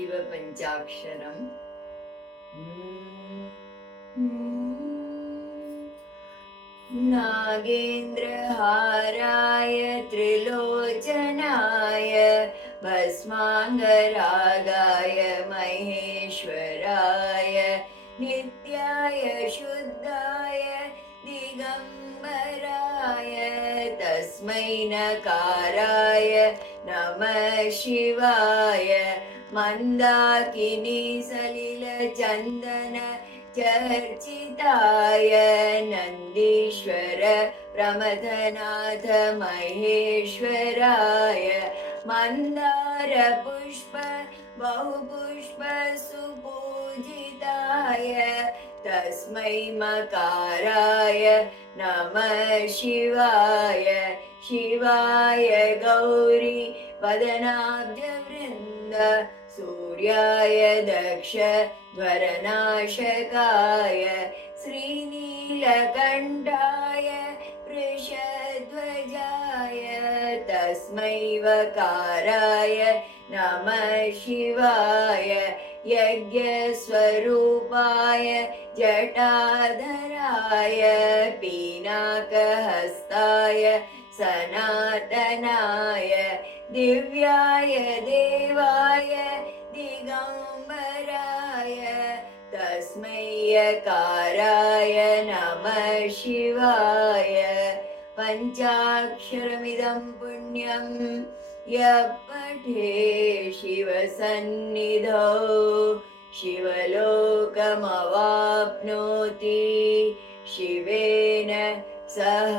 शिवपञ्चाक्षरम् नागेन्द्रहाराय त्रिलोचनाय भस्माङ्गरागाय महेश्वराय नित्याय शुद्धाय दिगम्बराय तस्मै नकाराय नमः शिवाय मन्दाकिनी सलिलचन्दन चर्चिताय नन्दीश्वर प्रमथनाथ महेश्वराय मन्दार पुष्प बहुपुष्प सुपूजिताय तस्मै मकाराय नमः शिवाय शिवाय गौरी वदनाब्जवृन्द सूर्याय दक्ष ध्वरनाशकाय श्रीनीलकण्ठाय वृषध्वजाय तस्मै वकाराय नमः शिवाय यज्ञस्वरूपाय जटाधराय पीनाकहस्ताय सनातनाय दिव्याय देवाय दिगम्बराय तस्मै यकाराय नमः शिवाय पञ्चाक्षरमिदं पुण्यं यः पठे शिवसन्निधौ शिवलोकमवाप्नोति शिवेन सह